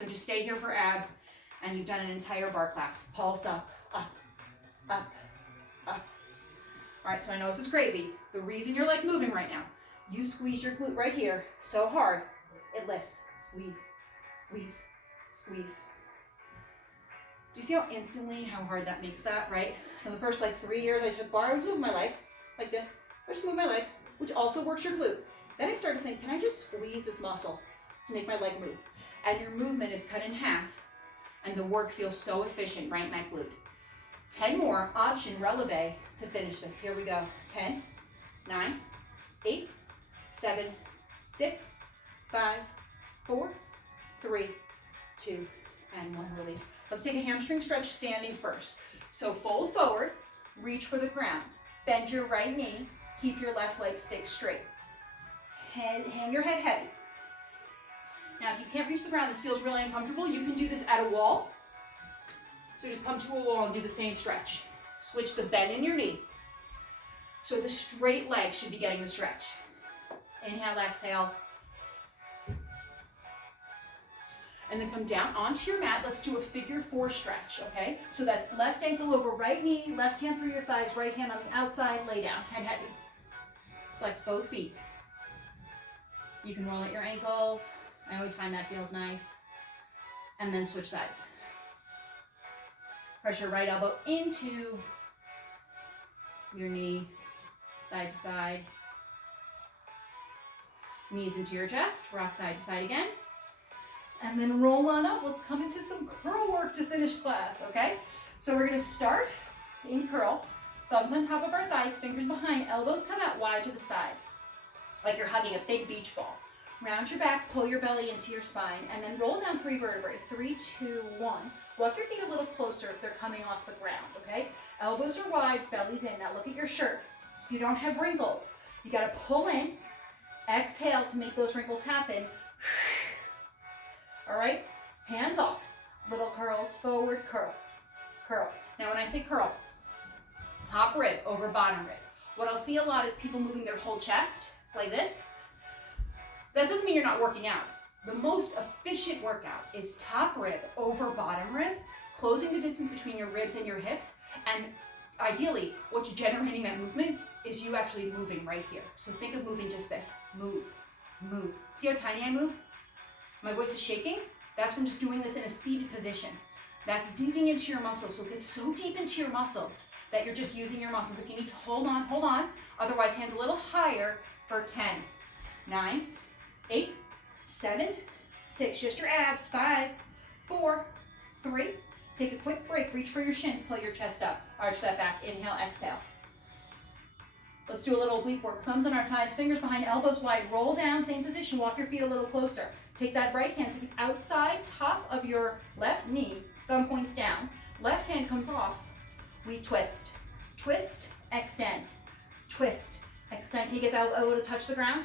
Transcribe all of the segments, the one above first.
So just stay here for abs, and you've done an entire bar class. Pulse up, up, up, up. All right, so I know this is crazy. The reason your leg's moving right now, you squeeze your glute right here so hard, it lifts. Squeeze, squeeze, squeeze. Do you see how instantly, how hard that makes that, right? So the first like 3 years I took bar, I would move my leg like this. I just move my leg, which also works your glute. Then I started to think, can I just squeeze this muscle to make my leg move? And your movement is cut in half, and the work feels so efficient right in that glute. 10 more, option releve to finish this. Here we go. 10, 9, 8, 7, 6, 5, 4, 3, 2, and 1. Release. Let's take a hamstring stretch standing first. So fold forward, reach for the ground. Bend your right knee, keep your left leg straight. Hang your head heavy. Now, if you can't reach the ground, this feels really uncomfortable, you can do this at a wall. So just come to a wall and do the same stretch. Switch the bend in your knee. So the straight leg should be getting the stretch. Inhale, exhale. And then come down onto your mat. Let's do a figure 4 stretch, okay? So that's left ankle over right knee, left hand through your thighs, right hand on the outside, lay down, head heavy. Flex both feet. You can roll at your ankles. I always find that feels nice. And then switch sides. Press your right elbow into your knee, side to side. Knees into your chest, rock side to side again. And then roll on up. Let's come into some curl work to finish class, okay? So we're gonna start in curl. Thumbs on top of our thighs, fingers behind, elbows come out wide to the side, like you're hugging a big beach ball. Round your back, pull your belly into your spine, and then roll down 3 vertebrae. 3, 2, 1. Walk your feet a little closer if they're coming off the ground, okay? Elbows are wide, belly's in. Now look at your shirt. If you don't have wrinkles, you gotta pull in, exhale to make those wrinkles happen. All right, hands off. Little curls, forward, curl, curl. Now when I say curl, top rib over bottom rib. What I'll see a lot is people moving their whole chest like this. That doesn't mean you're not working out. The most efficient workout is top rib over bottom rib, closing the distance between your ribs and your hips. And ideally, what's generating that movement is you actually moving right here. So think of moving just this. Move, move. See how tiny I move? My voice is shaking. That's from just doing this in a seated position. That's digging into your muscles. So get so deep into your muscles that you're just using your muscles. If you need to hold on, hold on. Otherwise, hands a little higher for 10, 9, 8, 7, 6. Just your abs. 5, 4, 3. Take a quick break. Reach for your shins. Pull your chest up. Arch that back. Inhale, exhale. Let's do a little oblique work. Thumbs on our thighs, fingers behind, elbows wide. Roll down, same position. Walk your feet a little closer. Take that right hand to the outside top of your left knee. Thumb points down. Left hand comes off. We twist. Twist, extend. Twist, extend. Can you get that elbow to touch the ground?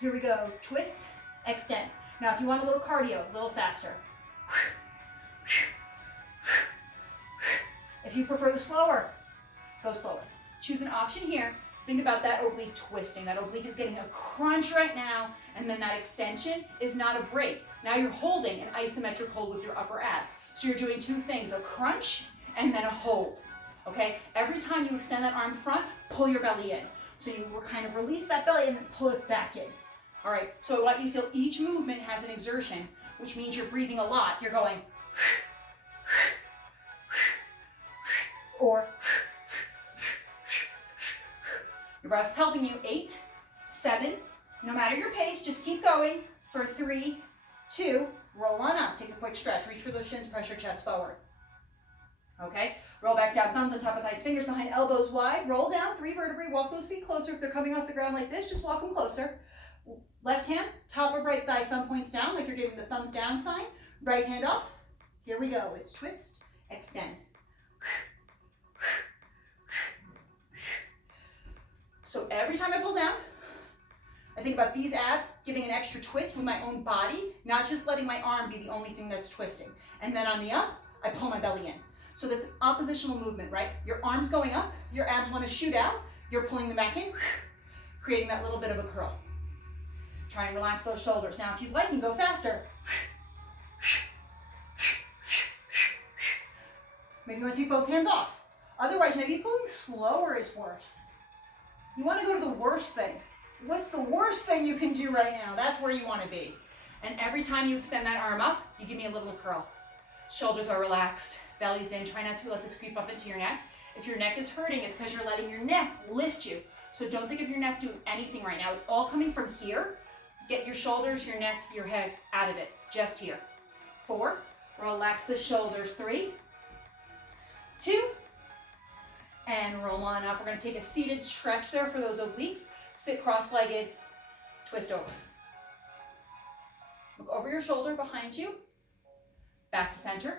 Here we go. Twist, extend. Now if you want a little cardio, a little faster. If you prefer the slower, go slower. Choose an option here. Think about that oblique twisting. That oblique is getting a crunch right now, and then that extension is not a break. Now you're holding an isometric hold with your upper abs. So you're doing 2 things, a crunch and then a hold, okay? Every time you extend that arm front, pull your belly in. So you will kind of release that belly and then pull it back in. All right, so I want you to feel each movement has an exertion, which means you're breathing a lot. You're going, or your breath's helping you. 8, 7, no matter your pace, just keep going for 3, 2, roll on up. Take a quick stretch. Reach for those shins, press your chest forward. Okay, roll back down, thumbs on top of thighs, fingers behind, elbows wide. Roll down 3 vertebrae, walk those feet closer. If they're coming off the ground like this, just walk them closer. Left hand, top of right thigh, thumb points down like you're giving the thumbs down sign. Right hand off. Here we go. It's twist, extend. So every time I pull down, I think about these abs giving an extra twist with my own body, not just letting my arm be the only thing that's twisting. And then on the up, I pull my belly in. So that's oppositional movement, right? Your arm's going up, your abs want to shoot out, you're pulling them back in, creating that little bit of a curl. Try and relax those shoulders. Now, if you'd like, you can go faster. Maybe you want to take both hands off. Otherwise, maybe going slower is worse. You want to go to the worst thing. What's the worst thing you can do right now? That's where you want to be. And every time you extend that arm up, you give me a little curl. Shoulders are relaxed, belly's in. Try not to let this creep up into your neck. If your neck is hurting, it's because you're letting your neck lift you. So don't think of your neck doing anything right now. It's all coming from here. Get your shoulders, your neck, your head out of it. Just here. 4. Relax the shoulders. 3, 2, and roll on up. We're going to take a seated stretch there for those obliques. Sit cross-legged, twist over. Look over your shoulder behind you. Back to center.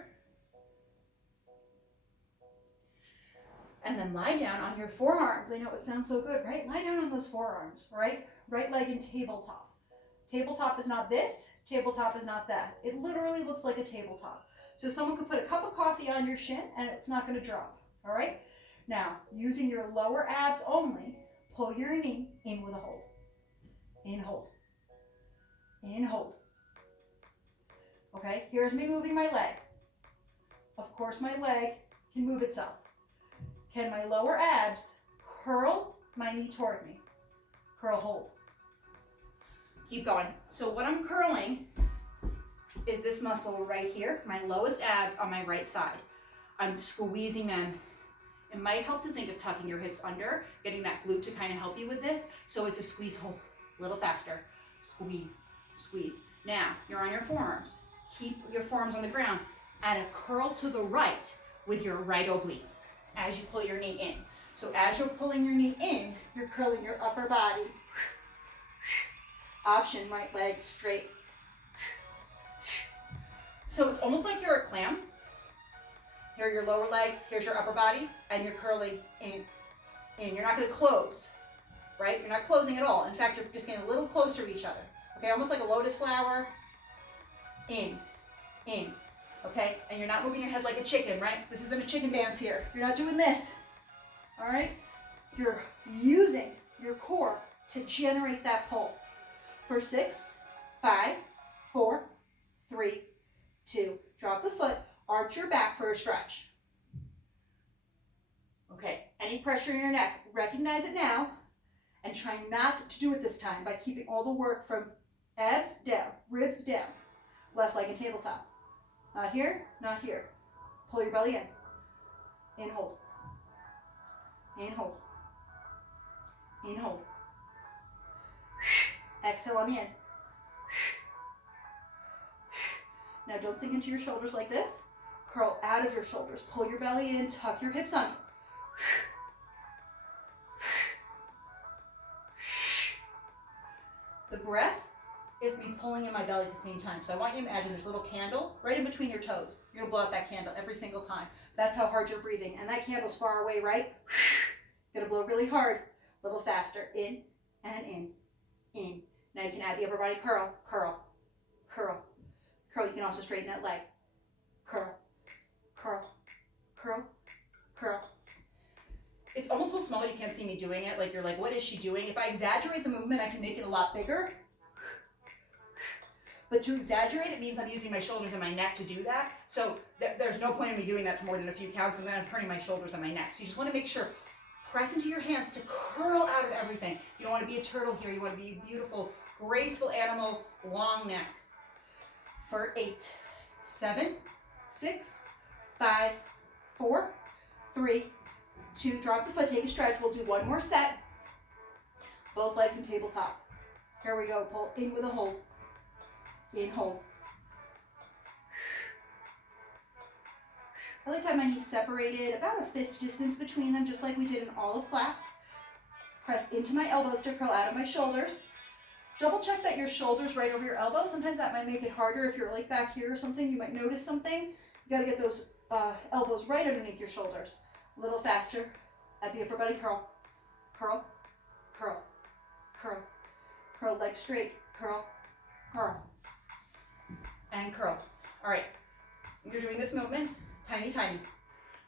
And then lie down on your forearms. I know it sounds so good, right? Lie down on those forearms, right? Right leg in tabletop. Tabletop is not this. Tabletop is not that. It literally looks like a tabletop. So someone could put a cup of coffee on your shin and it's not going to drop, all right? Now, using your lower abs only, pull your knee in with a hold. In, hold. In, hold. Okay, here's me moving my leg. Of course, my leg can move itself. Can my lower abs curl my knee toward me? Curl, hold. Keep going. So what I'm curling is this muscle right here, my lowest abs on my right side. I'm squeezing them. It might help to think of tucking your hips under, getting that glute to kind of help you with this. So it's a squeeze, hold, a little faster. Squeeze, squeeze. Now, you're on your forearms. Keep your forearms on the ground. Add a curl to the right with your right obliques as you pull your knee in. So as you're pulling your knee in, you're curling your upper body. Option, right leg straight. So it's almost like you're a clam. Here are your lower legs, here's your upper body, and you're curling in. You're not going to close, right? You're not closing at all. In fact, you're just getting a little closer to each other. Okay, almost like a lotus flower. In, okay? And you're not moving your head like a chicken, right? This isn't a chicken dance here. You're not doing this, all right? You're using your core to generate that pull. For 6, 5, 4, 3, 2. Drop the foot, arch your back for a stretch. Okay, any pressure in your neck, recognize it now, and try not to do it this time by keeping all the work from abs down, ribs down. Left leg in tabletop. Not here, not here. Pull your belly in. In, hold. In, hold. In, hold. Exhale on the in. Now don't sink into your shoulders like this. Curl out of your shoulders. Pull your belly in, tuck your hips under. The breath is me pulling in my belly at the same time. So I want you to imagine there's a little candle right in between your toes. You're gonna blow out that candle every single time. That's how hard you're breathing. And that candle's far away, right? You're gonna blow really hard, a little faster. In and in, in. Now you can add the upper body curl, curl, curl, curl. You can also straighten that leg. Curl, curl, curl, curl. It's almost so small you can't see me doing it. Like you're like, what is she doing? If I exaggerate the movement, I can make it a lot bigger. But to exaggerate, it means I'm using my shoulders and my neck to do that. So there's no point in me doing that for more than a few counts because then I'm turning my shoulders and my neck. So you just want to make sure, press into your hands to curl out of everything. You don't want to be a turtle here. You want to be a beautiful, graceful animal, long neck. For 8, 7, 6, 5, 4, 3, 2. Drop the foot, take a stretch. We'll do one more set. Both legs in tabletop. Here we go. Pull in with a hold. In, hold. I like to have my knees separated, about a fist distance between them, just like we did in all of class. Press into my elbows to curl out of my shoulders. Double check that your shoulder's right over your elbows. Sometimes that might make it harder if you're like back here or something. You might notice something. You gotta get those elbows right underneath your shoulders. A little faster. At the upper body curl. Curl, curl, curl. Curl, leg straight. Curl, curl. And curl. All right, you're doing this movement, tiny, tiny.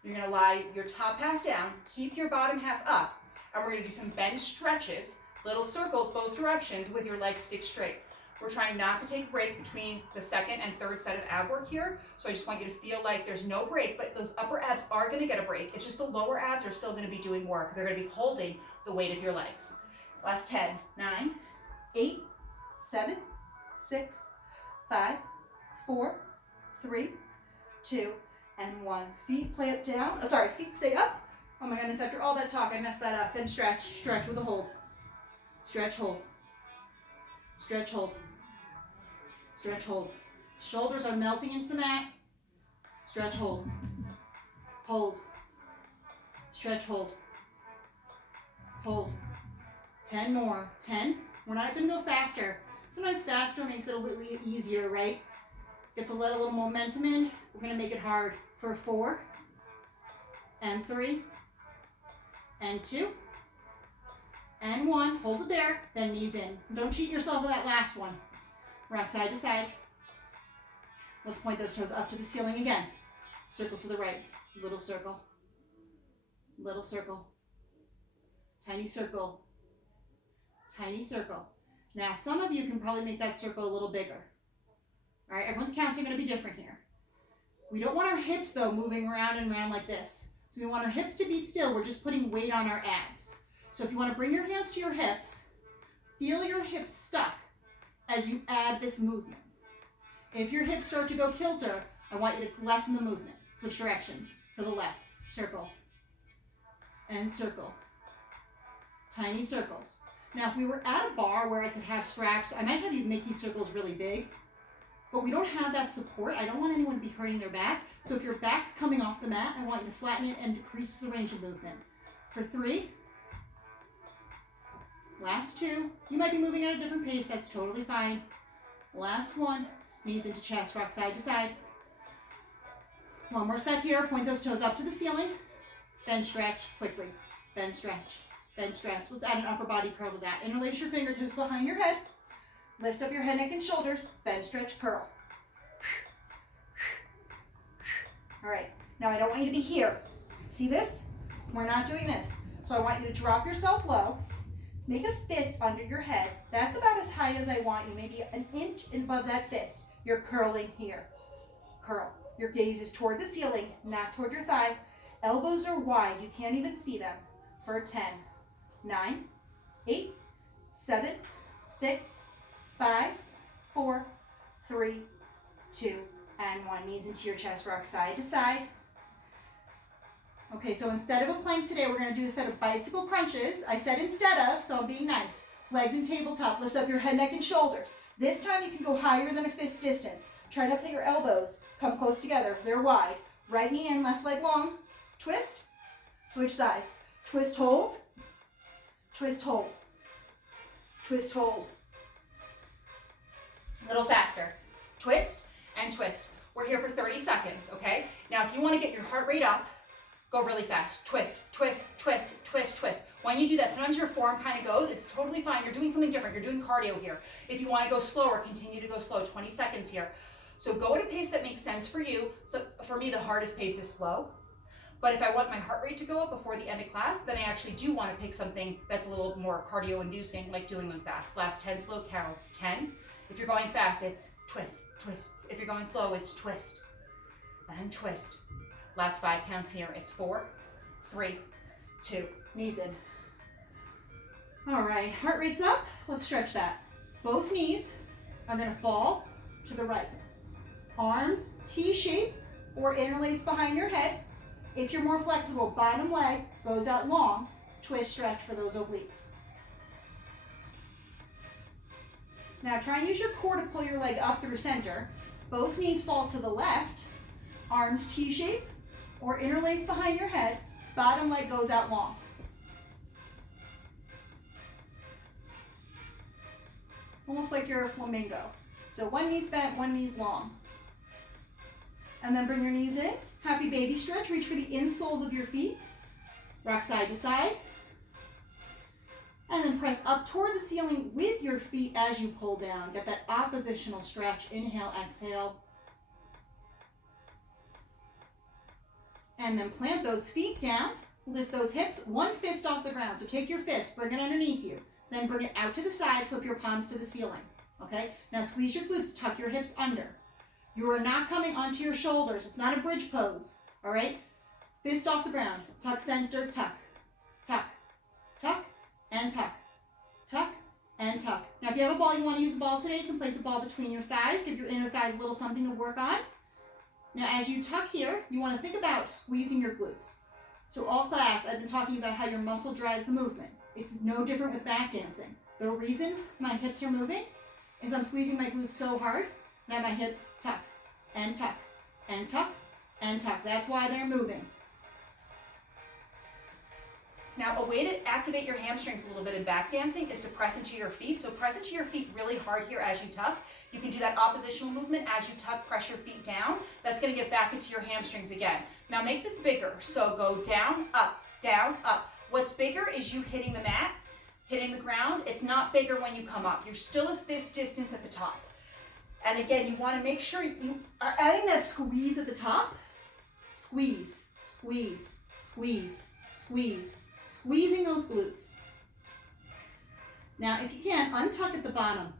You're gonna lie your top half down, keep your bottom half up, and we're gonna do some bend stretches, little circles both directions with your legs stick straight. We're trying not to take a break between the second and third set of ab work here. So I just want you to feel like there's no break, but those upper abs are going to get a break. It's just the lower abs are still going to be doing work. They're going to be holding the weight of your legs. Last 10, 9, 8, 7, 6, 5, 4, 3, 2, and 1. Feet plant down. Oh, sorry, feet stay up. Oh my goodness, after all that talk, I messed that up. Then stretch, stretch with a hold. Stretch, hold. Stretch, hold. Stretch, hold. Shoulders are melting into the mat. Stretch, hold. Hold. Stretch, hold. Hold. 10 more. 10. We're not going to go faster. Sometimes faster makes it a little easier, right? Get to let a little momentum in. We're going to make it hard for 4 and 3 and 2 and 1. Hold it there. Then knees in. Don't cheat yourself with that last one. Rock side to side. Let's point those toes up to the ceiling again. Circle to the right. Little circle. Little circle. Tiny circle. Tiny circle. Now, some of you can probably make that circle a little bigger. All right, everyone's counts are going to be different here. We don't want our hips, though, moving around and around like this. So we want our hips to be still. We're just putting weight on our abs. So if you want to bring your hands to your hips, feel your hips stuck as you add this movement. If your hips start to go kilter, I want you to lessen the movement. Switch directions. To the left. Circle. And circle. Tiny circles. Now, if we were at a bar where I could have straps, I might have you make these circles really big. But we don't have that support. I don't want anyone to be hurting their back. So if your back's coming off the mat, I want you to flatten it and decrease the range of movement. For 3. Last 2. You might be moving at a different pace. That's totally fine. Last 1. Knees into chest. Rock side to side. One more set here. Point those toes up to the ceiling. Then stretch quickly. Then stretch. Then stretch. Let's add an upper body curl to that. Interlace your fingertips behind your head. Lift up your head, neck, and shoulders. Bend, stretch, curl. All right. Now I don't want you to be here. See this? We're not doing this. So I want you to drop yourself low. Make a fist under your head. That's about as high as I want you. Maybe an inch above that fist. You're curling here. Curl. Your gaze is toward the ceiling, not toward your thighs. Elbows are wide. You can't even see them. For 10, 9, 8, 7, 6, 5, 4, 3, 2, and 1. Knees into your chest, rock side to side. Okay, so instead of a plank today, we're going to do a set of bicycle crunches. I said instead of, so I'm being nice. Legs in tabletop. Lift up your head, neck, and shoulders. This time you can go higher than a fist distance. Try not to let your elbows come close together. They're wide. Right knee in, left leg long. Twist. Switch sides. Twist, hold. Twist, hold. Twist, hold. A little faster. Twist and twist. We're here for 30 seconds, okay? Now, if you want to get your heart rate up, go really fast. Twist, twist, twist, twist, twist. When you do that, sometimes your form kind of goes. It's totally fine. You're doing something different. You're doing cardio here. If you want to go slower, continue to go slow. 20 seconds here. So go at a pace that makes sense for you. So for me, the hardest pace is slow. But if I want my heart rate to go up before the end of class, then I actually do want to pick something that's a little more cardio-inducing, like doing them fast. Last 10 slow counts. 10. If you're going fast, it's twist, twist. If you're going slow, it's twist and twist. Last 5 counts here. It's 4, 3, 2. Knees in. All right, heart rate's up. Let's stretch that. Both knees are going to fall to the right. Arms T-shape or interlace behind your head. If you're more flexible, bottom leg goes out long. Twist, stretch for those obliques. Now try and use your core to pull your leg up through center. Both knees fall to the left. Arms T-shape or interlace behind your head. Bottom leg goes out long. Almost like you're a flamingo. So one knee's bent, one knee's long. And then bring your knees in. Happy baby stretch. Reach for the insoles of your feet. Rock side to side. And then press up toward the ceiling with your feet as you pull down. Get that oppositional stretch. Inhale, exhale. And then plant those feet down. Lift those hips, one fist off the ground. So take your fist, bring it underneath you. Then bring it out to the side, flip your palms to the ceiling. okay? Now squeeze your glutes, tuck your hips under. You are not coming onto your shoulders. It's not a bridge pose, all right? Fist off the ground, tuck center, tuck, tuck, tuck, and tuck, tuck, and tuck. Now if you have a ball, you want to use a ball today, you can place a ball between your thighs, give your inner thighs a little something to work on. Now as you tuck here, you want to think about squeezing your glutes. So all class, I've been talking about how your muscle drives the movement. It's no different with back dancing. The reason my hips are moving is I'm squeezing my glutes so hard that my hips tuck, and tuck, and tuck, and tuck. That's why they're moving. Now, a way to activate your hamstrings a little bit in back dancing is to press into your feet. So press into your feet really hard here as you tuck. You can do that oppositional movement as you tuck, press your feet down. That's going to get back into your hamstrings again. Now make this bigger. So go down, up, down, up. What's bigger is you hitting the mat, hitting the ground. It's not bigger when you come up. You're still a fist distance at the top. And again, you want to make sure you are adding that squeeze at the top. Squeeze, squeeze, squeeze, squeeze. Squeezing those glutes. Now, if you can, untuck at the bottom.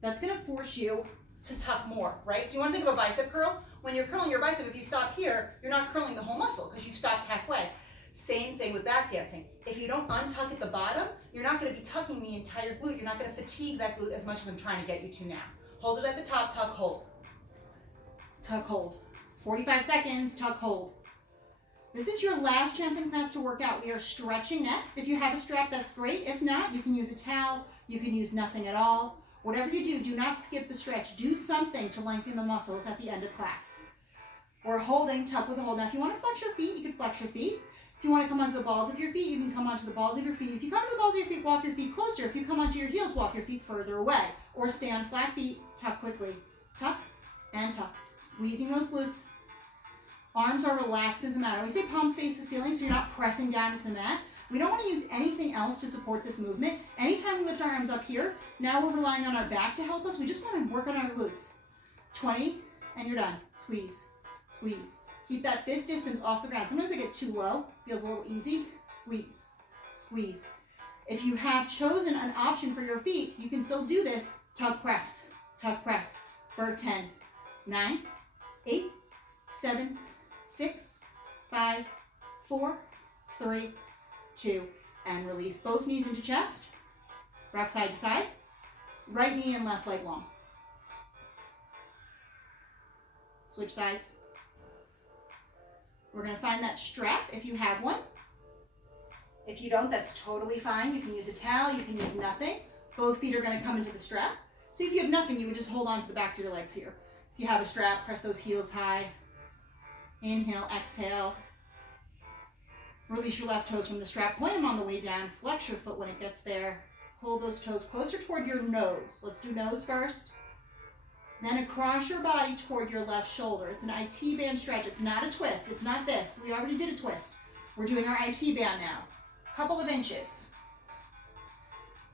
That's going to force you to tuck more, right? So you want to think of a bicep curl. When you're curling your bicep, if you stop here, you're not curling the whole muscle because you've stopped halfway. Same thing with back dancing. If you don't untuck at the bottom, you're not going to be tucking the entire glute. You're not going to fatigue that glute as much as I'm trying to get you to now. Hold it at the top, tuck, hold. Tuck, hold. 45 seconds, tuck, hold. This is your last chance in class to work out. We are stretching next. If you have a strap, that's great. If not, you can use a towel. You can use nothing at all. Whatever you do, do not skip the stretch. Do something to lengthen the muscles at the end of class. We're holding, tuck with a hold. Now, if you want to flex your feet, you can flex your feet. If you want to come onto the balls of your feet, you can come onto the balls of your feet. If you come to the balls of your feet, walk your feet closer. If you come onto your heels, walk your feet further away. Or stay on flat feet, tuck quickly. Tuck and tuck. Squeezing those glutes. Arms are relaxed into the mat. We say palms face the ceiling so you're not pressing down into the mat. We don't want to use anything else to support this movement. Anytime we lift our arms up here, now we're relying on our back to help us. We just want to work on our glutes. 20, and you're done. Squeeze, squeeze. Keep that fist distance off the ground. Sometimes I get too low. Feels a little easy. Squeeze, squeeze. If you have chosen an option for your feet, you can still do this. Tuck press for 10, 9, 8, 7, 6, 5, 4, 3, 2, and release. Both knees into chest. Rock side to side. Right knee and left leg long. Switch sides. We're going to find that strap if you have one. If you don't, that's totally fine. You can use a towel. You can use nothing. Both feet are going to come into the strap. So if you have nothing, you would just hold on to the backs of your legs here. If you have a strap, press those heels high. Inhale, exhale. Release your left toes from the strap. Point them on the way down. Flex your foot when it gets there. Pull those toes closer toward your nose. Let's do nose first. Then across your body toward your left shoulder. It's an IT band stretch. It's not a twist. It's not this. We already did a twist. We're doing our IT band now. Couple of inches.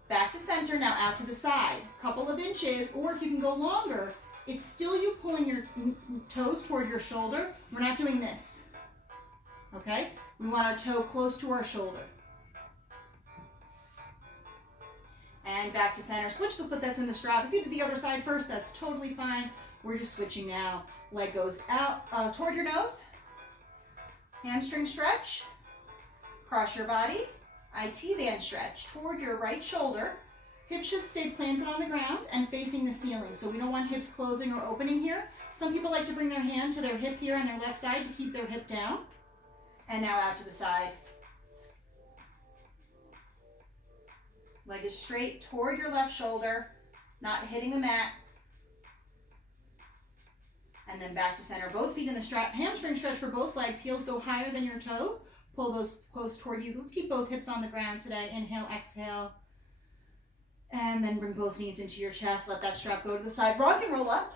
Back to center. Now out to the side. Couple of inches. Or if you can go longer, it's still you pulling your toes toward your shoulder. We're not doing this. Okay? We want our toe close to our shoulder. And back to center. Switch the foot that's in the strap. If you did the other side first, that's totally fine. We're just switching now. Leg goes out toward your nose. Hamstring stretch. Cross your body. IT band stretch toward your right shoulder. Hips should stay planted on the ground and facing the ceiling. So we don't want hips closing or opening here. Some people like to bring their hand to their hip here on their left side to keep their hip down. And now out to the side. Leg is straight toward your left shoulder, not hitting the mat. And then back to center. Both feet in the strap. Hamstring stretch for both legs. Heels go higher than your toes. Pull those close toward you. Let's keep both hips on the ground today. Inhale, exhale. And then bring both knees into your chest. Let that strap go to the side. Rock and roll up.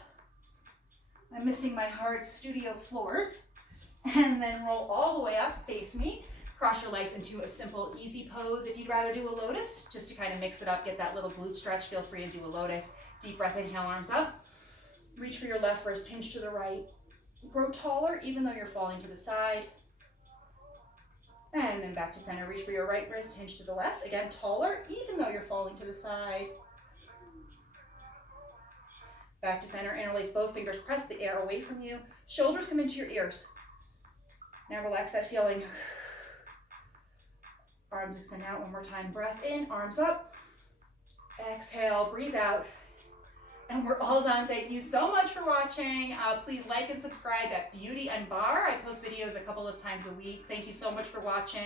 I'm missing my hard studio floors. And then roll all the way up. Face me. Cross your legs into a simple, easy pose. If you'd rather do a lotus, just to kind of mix it up, get that little glute stretch, feel free to do a lotus. Deep breath, inhale, arms up. Reach for your left wrist, hinge to the right. Grow taller, even though you're falling to the side. And then back to center. Reach for your right wrist, hinge to the left. Again, taller, even though you're falling to the side. Back to center, interlace both fingers, press the air away from you. Shoulders come into your ears. Now relax that feeling. Arms extend out one more time. Breath in, arms up. Exhale, breathe out. And we're all done. Thank you so much for watching. Please like and subscribe at Beauty and Barre. I post videos a couple of times a week. Thank you so much for watching.